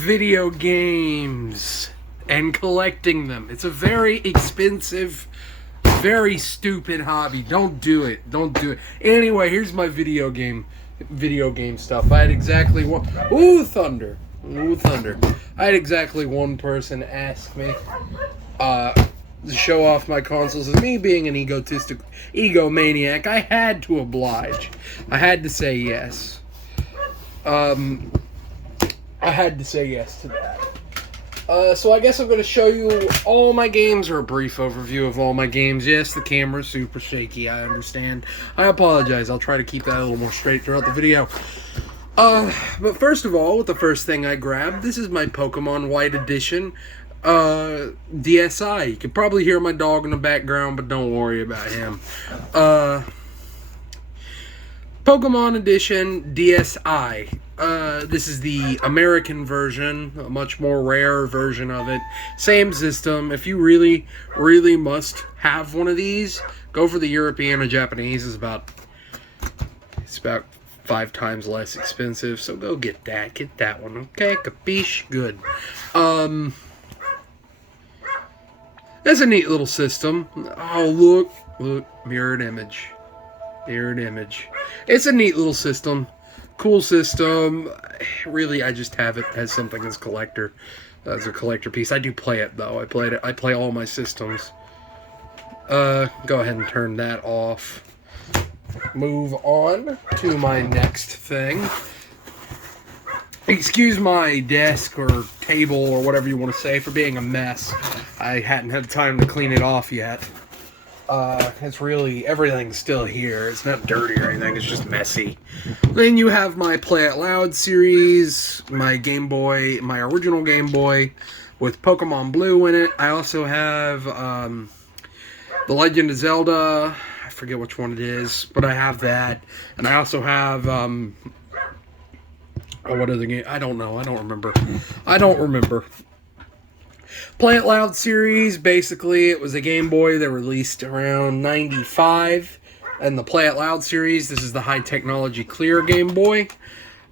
video games and collecting them. It's a very expensive, very stupid hobby. Don't do it. Don't do it. Anyway, here's my video game stuff. I had exactly one. Ooh, thunder. Ooh, thunder. I had exactly one person ask me to show off my consoles. As me being an egomaniac, I had to oblige. I had to say yes. I had to say yes to that. So I guess I'm going to show you all my games, or a brief overview of all my games. Yes, the camera's super shaky, I understand. I apologize. I'll try to keep that a little more straight throughout the video. But first of all, the first thing I grabbed, this is my Pokemon White Edition DSi. You can probably hear my dog in the background, but don't worry about him. Pokemon Edition DSi. This is the American version, a much more rare version of it. Same system. If you really, really must have one of these, go for the European or Japanese. It's about 5 times less expensive, so go get that. Get that one, okay? Capiche? Good. That's a neat little system. Oh, look, mirrored image. Mirrored image. It's a neat little system. Cool system. Really, I just have it as something as a collector piece. I do play it though. I play all my systems. Go ahead and turn that off. Move on to my next thing. Excuse my desk or table or whatever you want to say for being a mess. I hadn't had time to clean it off yet. It's really, everything's still here. It's not dirty or anything, it's just messy. Then you have my Play It Loud series, my Game Boy, my original Game Boy with Pokemon Blue in it. I also have, The Legend of Zelda. I forget which one it is, but I have that. And I also have, what other game? I don't know. I don't remember. Play It Loud series, basically, it was a Game Boy that released around 95. And the Play It Loud series, this is the high technology clear Game Boy.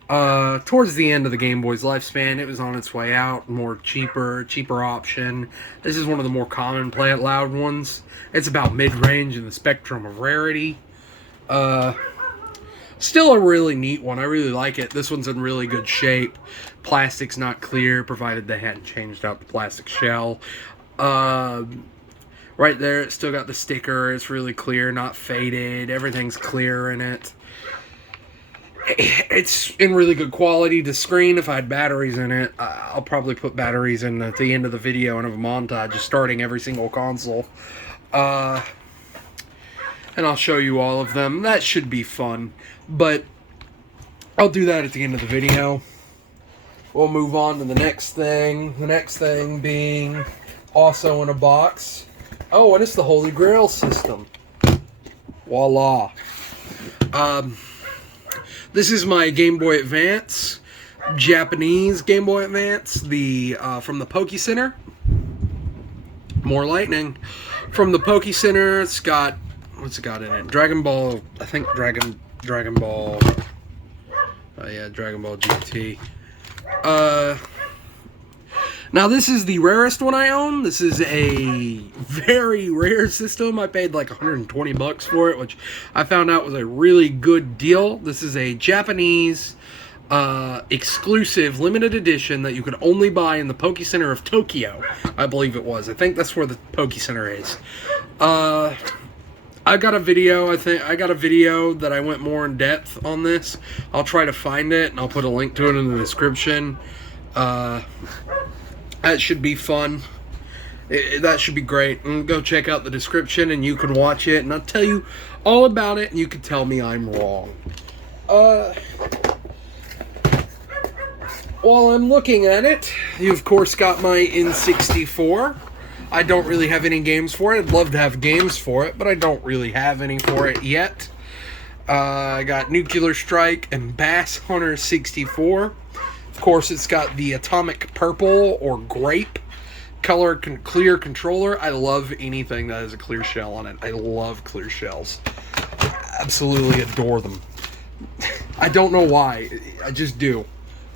Towards the end of the Game Boy's lifespan, it was on its way out, cheaper option. This is one of the more common Play It Loud ones. It's about mid-range in the spectrum of rarity. Still a really neat one. I really like it. This one's in really good shape. Plastic's not clear, provided they hadn't changed out the plastic shell. Right there, it's still got the sticker. It's really clear, not faded. Everything's clear in it. It's in really good quality. The screen, if I had batteries in it, I'll probably put batteries in at the end of the video and have a montage just starting every single console. And I'll show you all of them. That should be fun. But I'll do that at the end of the video. We'll move on to the next thing. The next thing being also in a box. Oh, and it's the Holy Grail system. Voila. This is my Game Boy Advance. Japanese Game Boy Advance. From the Poke Center. More lightning. From the Poke Center, it's got... What's it got in it? Dragon Ball... I think Dragon Ball... Oh yeah, Dragon Ball GT. Now this is the rarest one I own. This is a very rare system. I paid like 120 bucks for it, which I found out was a really good deal. This is a Japanese exclusive limited edition that you could only buy in the Poke Center of Tokyo. I believe it was. I think that's where the Poke Center is. I got a video, I got a video that I went more in depth on this. I'll try to find it, and I'll put a link to it in the description. That should be fun. That should be great. And go check out the description, and you can watch it, and I'll tell you all about it, and you can tell me I'm wrong. While I'm looking at it, you of course got my N64. I don't really have any games for it. I'd love to have games for it, but I don't really have any for it yet. I got Nuclear Strike and Bass Hunter 64. Of course, it's got the Atomic Purple or Grape clear controller. I love anything that has a clear shell on it. I love clear shells. I absolutely adore them. I don't know why. I just do.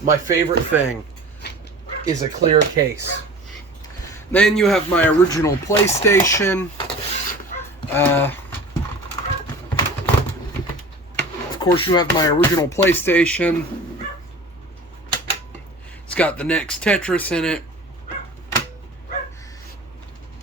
My favorite thing. is a clear case. Then you have my original PlayStation. Of course, you have my original PlayStation. It's got the next Tetris in it.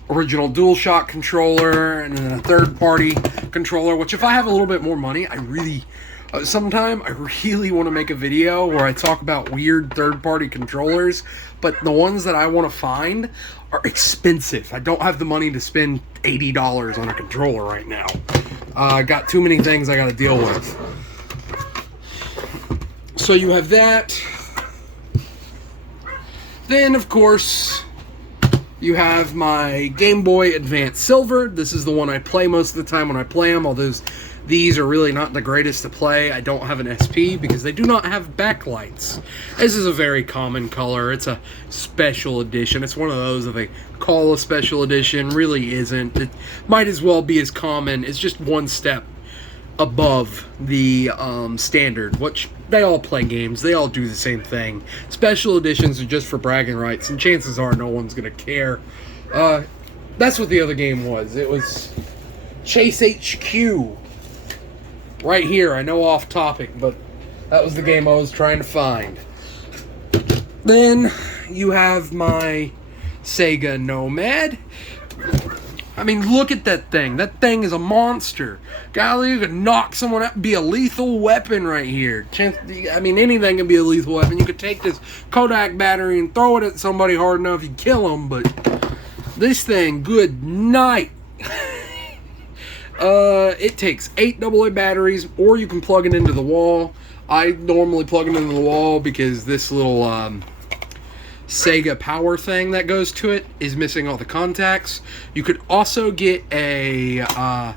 Original DualShock controller, and then a third-party controller, which if I have a little bit more money, I really want to make a video where I talk about weird third-party controllers, but the ones that I want to find are expensive. I don't have the money to spend $80 on a controller right now. I got too many things I got to deal with. So you have that. Then, of course, you have my Game Boy Advance Silver. This is the one I play most of the time when I play them, although these are really not the greatest to play. I don't have an SP because they do not have backlights. This is a very common color. It's a special edition. It's one of those that they call a special edition. Really isn't. It might as well be as common. It's just one step above the standard, which they all play games. They all do the same thing. Special editions are just for bragging rights, and chances are no one's going to care. That's what the other game was. It was Chase HQ. Right here. I know off topic, but that was the game I was trying to find. Then you have my Sega Nomad. I mean, look at that thing. That thing is a monster. Golly, you could knock someone out. Be a lethal weapon right here. I mean, anything can be a lethal weapon. You could take this Kodak battery and throw it at somebody hard enough, you kill them. But this thing, good night. It takes 8 AA batteries, or you can plug it into the wall. I normally plug it into the wall because this little Sega power thing that goes to it is missing all the contacts. You could also get a actual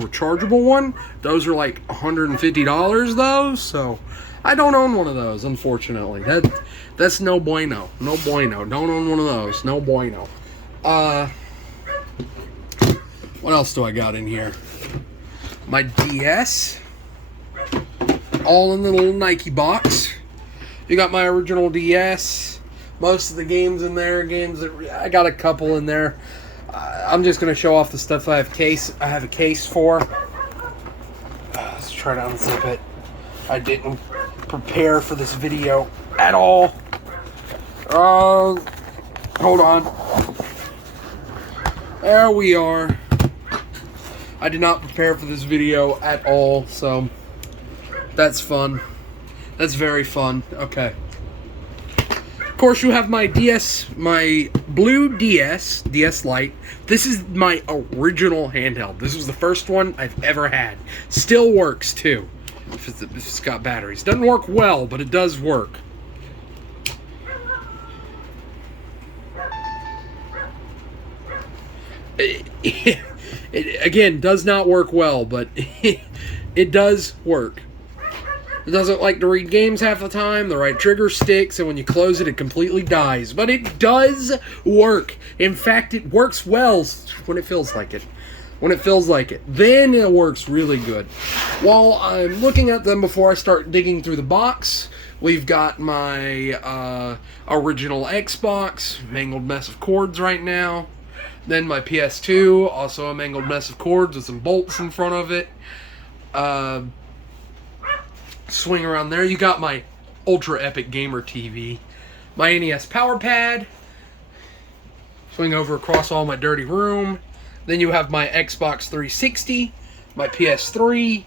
rechargeable one. Those are like $150 though, so I don't own one of those, unfortunately. That's no bueno. No bueno. Don't own one of those. No bueno. What else do I got in here? My DS. All in the little Nike box. You got my original DS. Most of the games in there, I got a couple in there. I'm just going to show off the stuff I have a case for. Let's try to unzip it. I didn't prepare for this video at all. Hold on. There we are. I did not prepare for this video at all, so that's fun. That's very fun. Okay. Of course, you have my DS, my blue DS Lite. This is my original handheld. This was the first one I've ever had. Still works, too. If it's got batteries. Doesn't work well, but it does work. It again does not work well, but it does work. It doesn't like to read games half the time. The right trigger sticks, and when you close it, it completely dies. But it does work. In fact, it works well when it feels like it. When it feels like it. Then it works really good. While I'm looking at them before I start digging through the box, we've got my original Xbox, mangled mess of cords right now. Then my PS2, also a mangled mess of cords with some bolts in front of it. Swing around there. You got my Ultra Epic Gamer TV. My NES Power Pad. Swing over across all my dirty room. Then you have my Xbox 360, my PS3,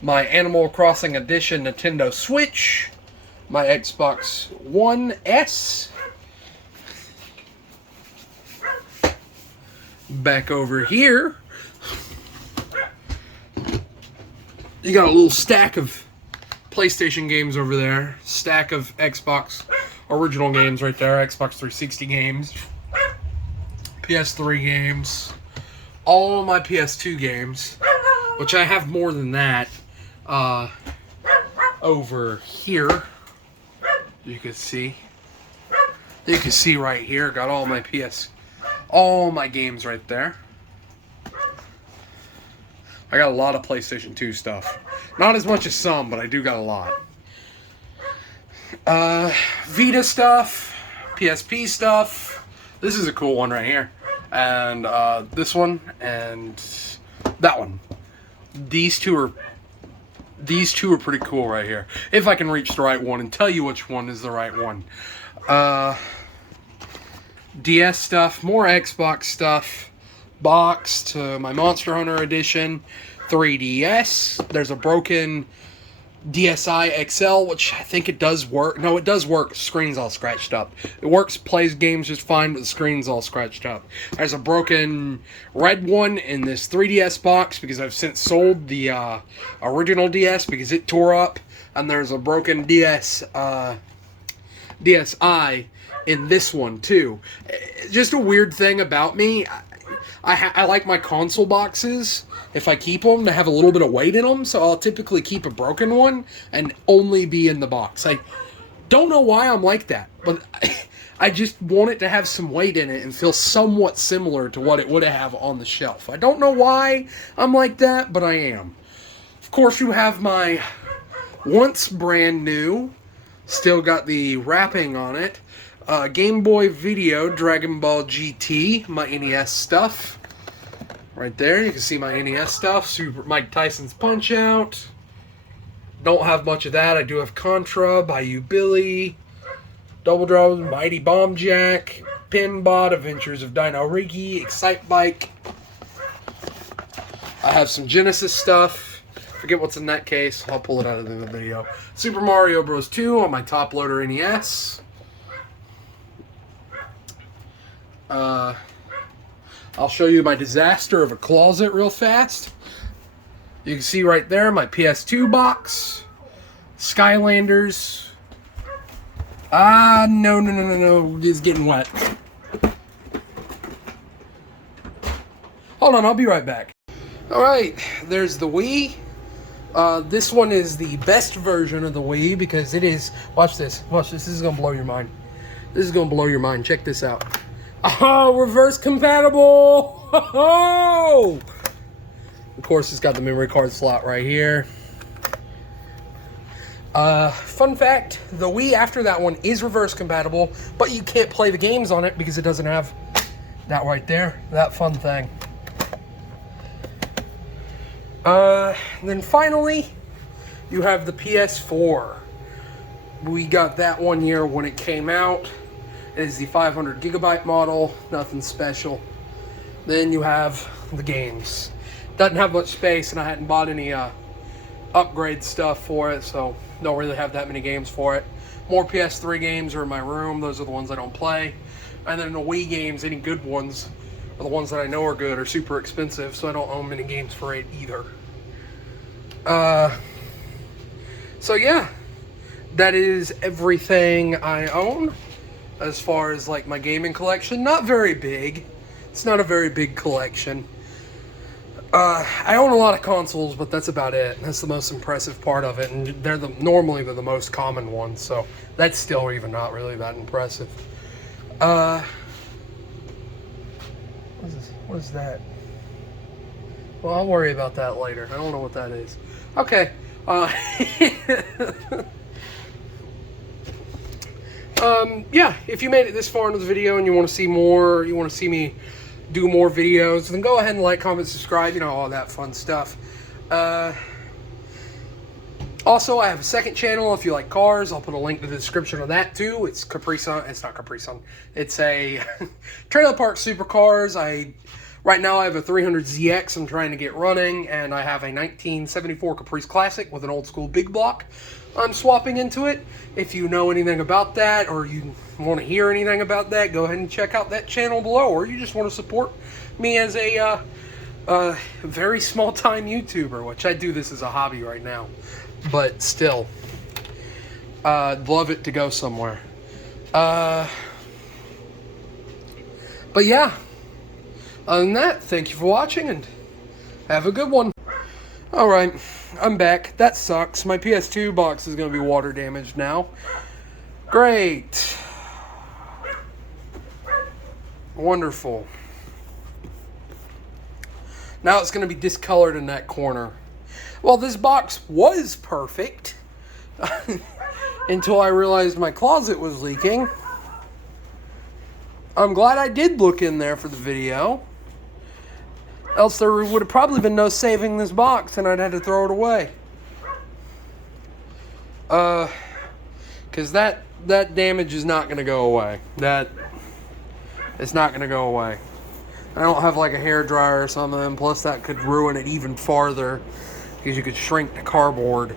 my Animal Crossing Edition Nintendo Switch, my Xbox One S. Back over here, you got a little stack of PlayStation games over there. Stack of Xbox original games right there. Xbox 360 games. PS3 games. All of my PS2 games. Which I have more than that. Over here. You can see. You can see right here. Got all my all my games right there. I got a lot of PlayStation 2 stuff. Not as much as some, but I do got a lot. Vita stuff, PSP stuff. This is a cool one right here. And this one and that one. These two are pretty cool right here. If I can reach the right one and tell you which one is the right one. DS stuff, more Xbox stuff. Box to my Monster Hunter Edition. 3DS. There's a broken DSi XL, which I think it does work. No, it does work. Screen's all scratched up. It works, plays games just fine, but the screen's all scratched up. There's a broken red one in this 3DS box because I've since sold the original DS because it tore up. And there's a broken DSi in this one too. Just a weird thing about me. I like my console boxes, if I keep them, to have a little bit of weight in them, so I'll typically keep a broken one and only be in the box. I don't know why I'm like that, but I just want it to have some weight in it and feel somewhat similar to what it would have on the shelf. I don't know why I'm like that, but I am. Of course, you have my once brand new, still got the wrapping on it, Game Boy Video Dragon Ball GT, my NES stuff. Right there, you can see my NES stuff. Super Mike Tyson's Punch-Out. Don't have much of that. I do have Contra, Bayou Billy, Double Dragon, Mighty Bomb Jack, Pinbot, Adventures of Dino Riggy, Excite Bike. I have some Genesis stuff. Forget what's in that case. I'll pull it out of the video. Super Mario Bros. 2 on my top loader NES. I'll show you my disaster of a closet real fast. You can see right there my PS2 box. Skylanders. No. It's getting wet. Hold on, I'll be right back. Alright, there's the Wii. This one is the best version of the Wii because it is... Watch this. This is going to blow your mind. This is going to blow your mind. Check this out. Oh, reverse compatible! Oh! Of course, it's got the memory card slot right here. Fun fact, the Wii after that one is reverse compatible, but you can't play the games on it because it doesn't have that right there. That fun thing. Then finally, you have the PS4. We got that one year when it came out. It is the 500 gigabyte model, nothing special. Then you have the games. Doesn't have much space, and I hadn't bought any upgrade stuff for it, so don't really have that many games for it. More PS3 games are in my room. Those are the ones I don't play. And then the Wii games, any good ones, are the ones that I know are good, are super expensive, so I don't own many games for it either. So yeah, that is everything I own. As far as like my gaming collection, not very big. It's not a very big collection. I own a lot of consoles, but that's about it. That's the most impressive part of it, and they're normally the most common ones, so that's still even not really that impressive. What is that? Well, I'll worry about that later. I don't know what that is. Okay. Yeah, if you made it this far into the video and you want to see more, you want to see me do more videos, then go ahead and like, comment, subscribe, you know, all that fun stuff. Also, I have a second channel if you like cars. I'll put a link to the description of that too. It's Capri Sun. It's not Capri Sun. It's a Trailer Park Supercars. Right now I have a 300ZX I'm trying to get running, and I have a 1974 Caprice Classic with an old school big block I'm swapping into it. If you know anything about that, or you want to hear anything about that, go ahead and check out that channel below, or you just want to support me as a very small-time YouTuber, which I do this as a hobby right now, but still, I'd love it to go somewhere. But yeah, other than that, thank you for watching, and have a good one. Alright, I'm back. That sucks. My PS2 box is going to be water damaged now. Great. Wonderful. Now it's going to be discolored in that corner. Well, this box was perfect until I realized my closet was leaking. I'm glad I did look in there for the video. Else there would have probably been no saving this box and I'd had to throw it away. Because that damage is not going to go away. It's not going to go away. I don't have like a hairdryer or something. Plus that could ruin it even farther. Because you could shrink the cardboard.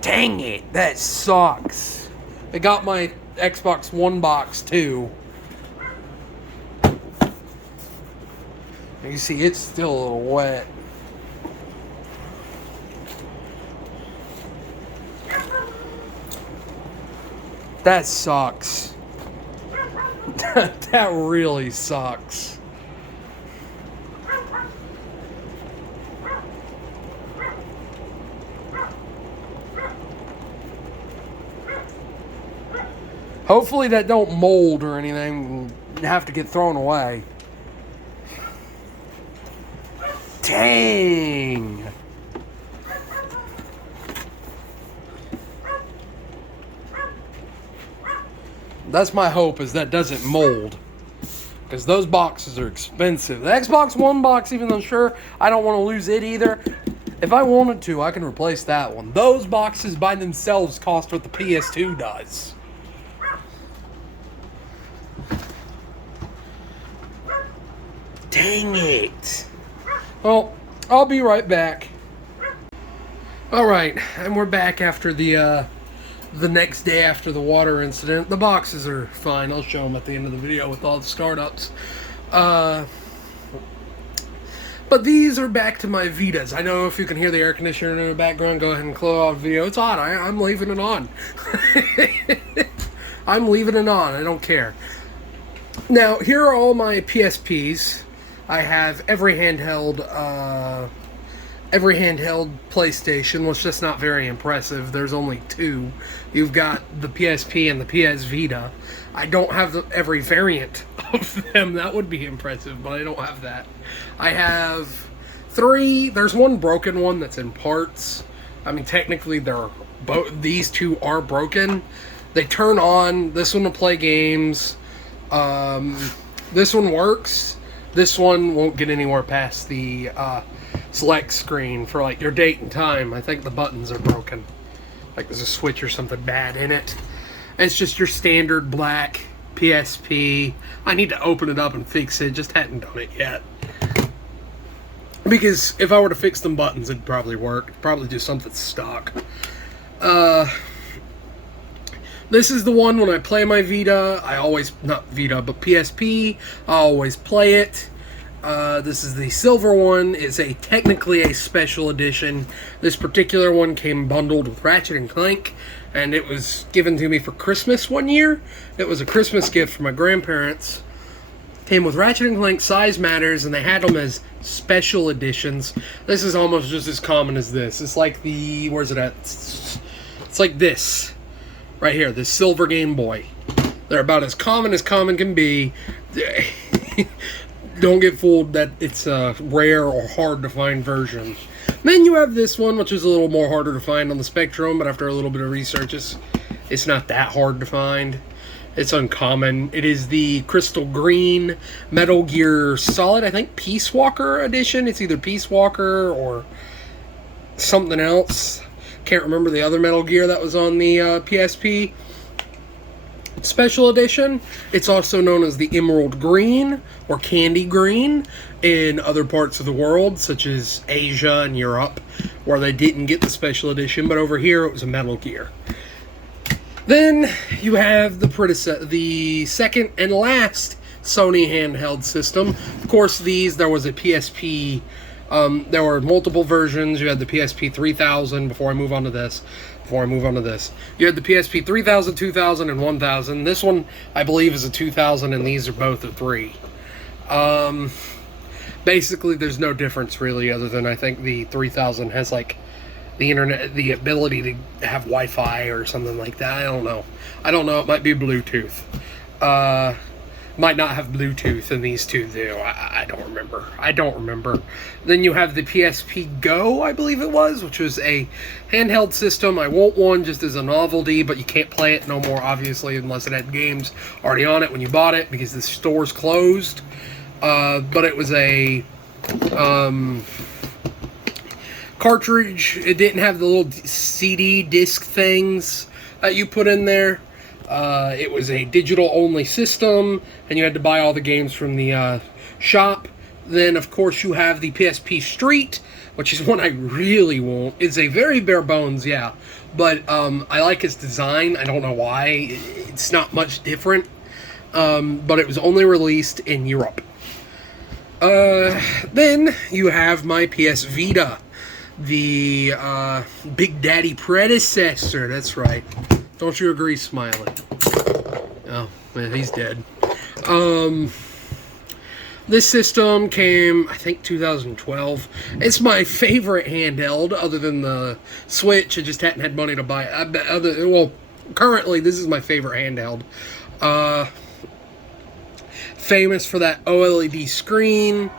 Dang it, that sucks. I got my Xbox One box too. You see, it's still a little wet. That sucks. That really sucks. Hopefully that don't mold or anything and have to get thrown away. Dang. That's my hope, is that doesn't mold. Because those boxes are expensive. The Xbox One box, even though sure, I don't want to lose it either. If I wanted to, I can replace that one. Those boxes by themselves cost what the PS2 does. Dang it. Well, I'll be right back. Alright, and we're back after the next day after the water incident. The boxes are fine. I'll show them at the end of the video with all the startups. But these are back to my Vitas. I know if you can hear the air conditioner in the background, go ahead and close off the video. It's on. I'm leaving it on. I'm leaving it on. I don't care. Now, here are all my PSPs. I have every handheld PlayStation, which is not very impressive. There's only two. You've got the PSP and the PS Vita. I don't have every variant of them. That would be impressive, but I don't have that. I have three. There's one broken one that's in parts. I mean, technically, these two are broken. They turn on. This one will play games. This one works. This one won't get anywhere past the select screen for like your date and time. I think the buttons are broken. Like there's a switch or something bad in it. It's just your standard black PSP. I need to open it up and fix it. Just hadn't done it yet. Because if I were to fix them buttons, it'd probably work. Probably just something stuck. This is the one when I play my Vita. Not Vita, but PSP. I always play it. This is the silver one. It's technically a special edition. This particular one came bundled with Ratchet and Clank, and it was given to me for Christmas one year. It was a Christmas gift from my grandparents. Came with Ratchet and Clank Size Matters, and they had them as special editions. This is almost just as common as this. It's like where's it at? It's like this. Right here, this silver Game Boy. They're about as common can be. Don't get fooled that it's a rare or hard to find version. Then you have this one, which is a little more harder to find on the Spectrum, but after a little bit of research, it's not that hard to find. It's uncommon. It is the crystal green Metal Gear Solid, I think, Peace Walker edition. It's either Peace Walker or something else. Can't remember the other Metal Gear that was on the PSP. Special edition. It's also known as the Emerald Green or Candy Green in other parts of the world, such as Asia and Europe, where they didn't get the special edition, but over here it was a Metal Gear. Then you have the second and last Sony handheld system. Of course, there was a PSP. There were multiple versions. You had the PSP 3000 before I move on to this. You had the PSP 3000, 2000, and 1000. This one, I believe, is a 2000, and these are both a 3. Basically, there's no difference, really, other than I think the 3000 has, like, the internet, the ability to have Wi-Fi or something like that. I don't know. It might be Bluetooth. Might not have Bluetooth, and these two do. I don't remember. I don't remember. Then you have the PSP Go, I believe it was, which was a handheld system. I want one just as a novelty, but you can't play it no more, obviously, unless it had games already on it when you bought it, because the store's closed. But it was a cartridge. It didn't have the little CD disc things that you put in there. It was a digital-only system, and you had to buy all the games from the shop. Then, of course, you have the PSP Street, which is one I really want. It's a very bare bones, yeah, but I like its design. I don't know why. It's not much different, but it was only released in Europe. Then you have my PS Vita, the Big Daddy predecessor. That's right. Don't you agree, Smiley? Oh, man, he's dead. This system came, I think, 2012. It's my favorite handheld, other than the Switch. I just hadn't had money to buy it. Well, currently, this is my favorite handheld. Famous for that OLED screen.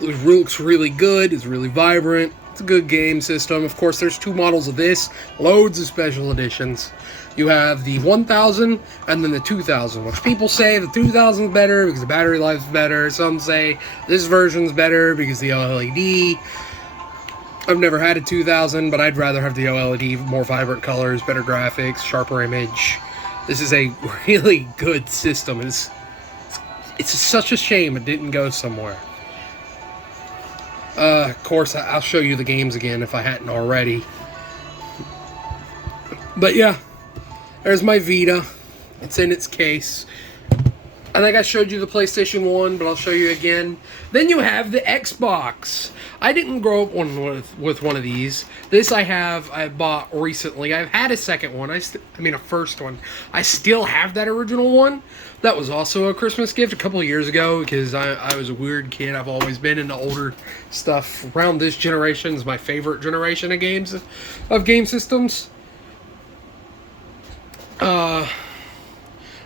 It looks really good. It's really vibrant. It's a good game system. Of course, there's two models of this. Loads of special editions. You have the 1000 and then the 2000, which people say the 2000 is better because the battery life's better. Some say this version's better because the OLED. I've never had a 2000, but I'd rather have the OLED. More vibrant colors, better graphics, sharper image. This is a really good system. It's such a shame it didn't go somewhere. Of course, I'll show you the games again if I hadn't already. But yeah, there's my Vita. It's in its case. I think I showed you the PlayStation 1, but I'll show you again. Then you have the Xbox. I didn't grow up with one of these. This I bought recently. I've had a second one. I mean, a first one. I still have that original one. That was also a Christmas gift a couple of years ago because I was a weird kid. I've always been into older stuff. Around this generation is my favorite generation of games, of game systems.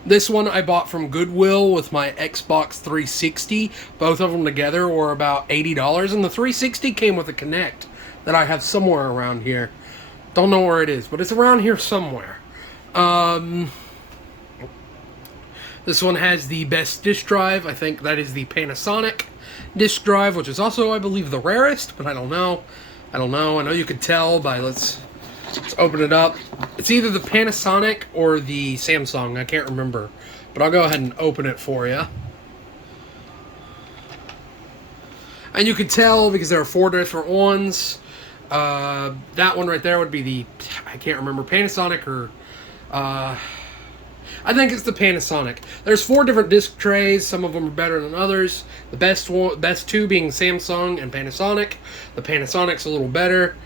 This one I bought from Goodwill with my Xbox 360. Both of them together were about $80, and the 360 came with a Kinect that I have somewhere around here. Don't know where it is, but it's around here somewhere. This one has the best disk drive. I think that is the Panasonic disk drive, which is also, I believe, the rarest, but I don't know. I know you could tell by, let's open it up. It's either the Panasonic or the Samsung. I can't remember. But I'll go ahead and open it for you. And you can tell because there are 4 different ones. That one right there would be the, I can't remember, Panasonic or, I think it's the Panasonic. There's 4 different disc trays. Some of them are better than others. The best two being Samsung and Panasonic. The Panasonic's a little better.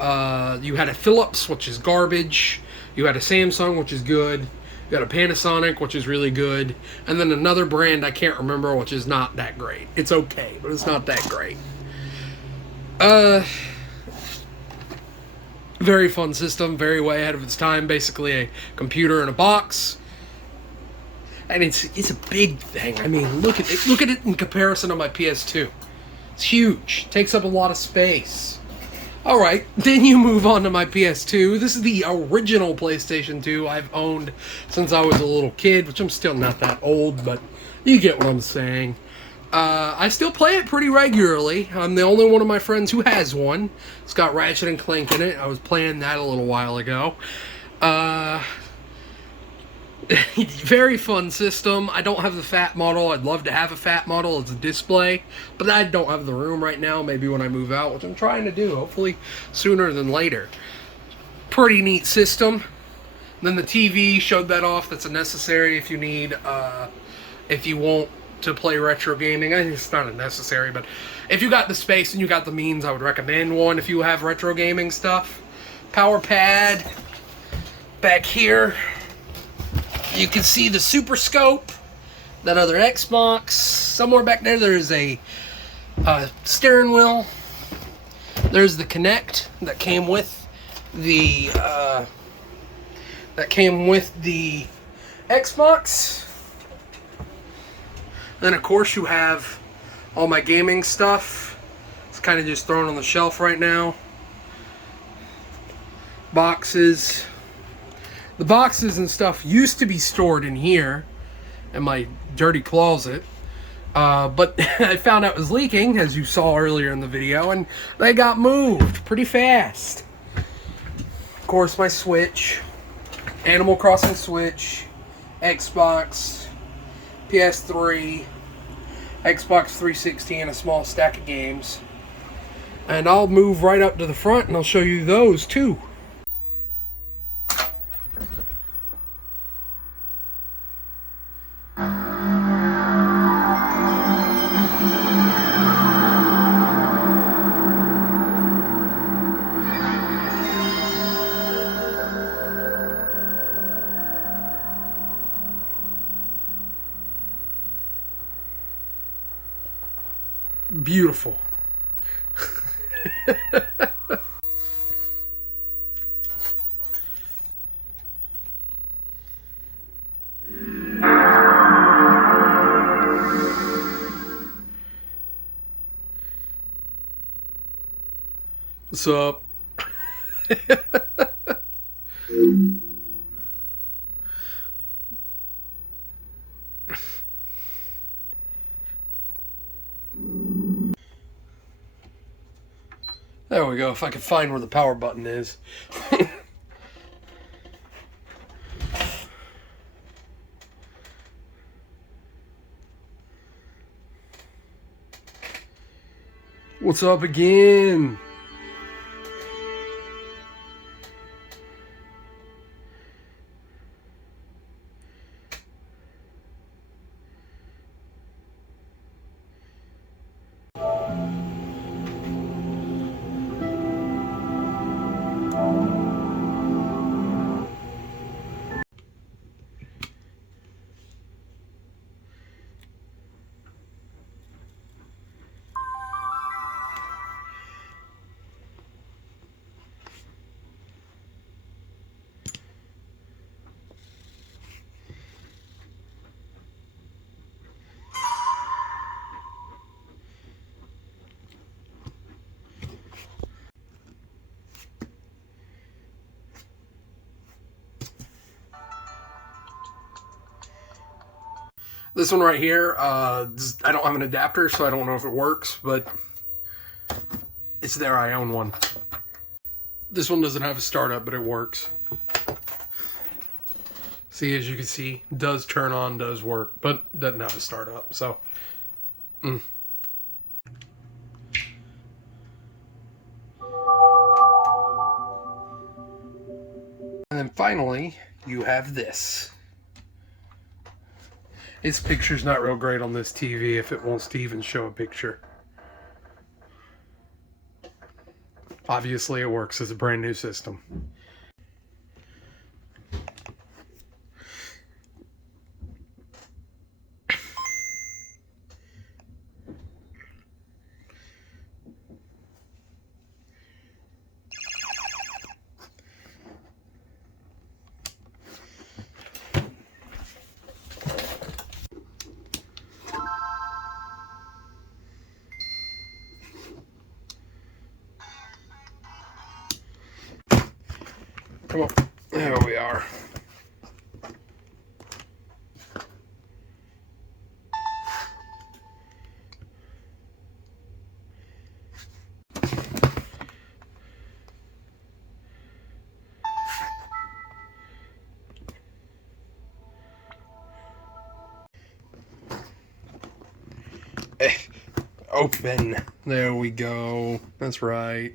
You had a Philips, which is garbage. You had a Samsung, which is good. You had a Panasonic, which is really good. And then another brand I can't remember, which is not that great. It's okay, but it's not that great. Very fun system, very way ahead of its time. Basically a computer in a box. And it's a big thing. I mean, look at it in comparison to my PS2. It's huge. Takes up a lot of space. Alright, then you move on to my PS2. This is the original PlayStation 2 I've owned since I was a little kid, which I'm still not that old, but you get what I'm saying. I still play it pretty regularly. I'm the only one of my friends who has one. It's got Ratchet and Clank in it. I was playing that a little while ago. Very fun system. I don't have the fat model. I'd love to have a fat model as a display, but I don't have the room right now. Maybe when I move out, which I'm trying to do, hopefully sooner than later. Pretty neat system. Then the TV showed that off. That's a necessary if you need, if you want to play retro gaming. I think it's not a necessary, but if you got the space and you got the means, I would recommend one if you have retro gaming stuff. Power pad. Back here, you can see the Super Scope, that other Xbox. Somewhere back there, there's a steering wheel. There's the Kinect that came with the Xbox. Then of course you have all my gaming stuff. It's kind of just thrown on the shelf right now. Boxes. The boxes and stuff used to be stored in here, in my dirty closet. But I found out it was leaking, as you saw earlier in the video, and they got moved pretty fast. Of course, my Switch, Animal Crossing Switch, Xbox, PS3, Xbox 360, and a small stack of games. And I'll move right up to the front and I'll show you those too. Beautiful. What's up? There we go, if I can find where the power button is. What's up again? This one right here, I don't have an adapter, so I don't know if it works, but it's there. I own one. This one doesn't have a startup, but it works. See, as you can see, does turn on, does work, but doesn't have a startup, so. And then finally, you have this. Its picture's not real great on this TV if it wants to even show a picture. Obviously it works. It's a brand new system. Come on. There we are. Open. There we go. That's right.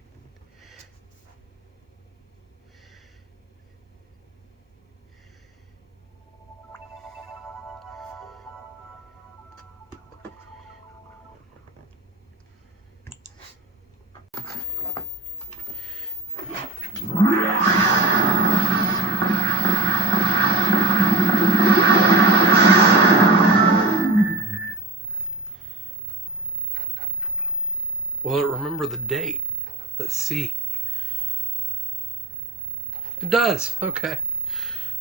Will it remember the date? Let's see. It does. Okay.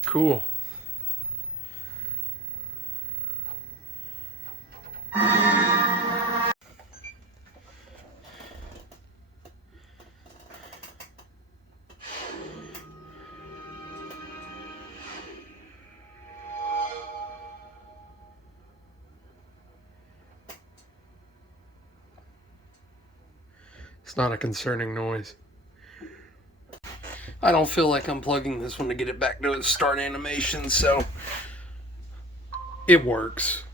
Cool. It's not a concerning noise. I don't feel like unplugging this one to get it back to its start animation, so it works.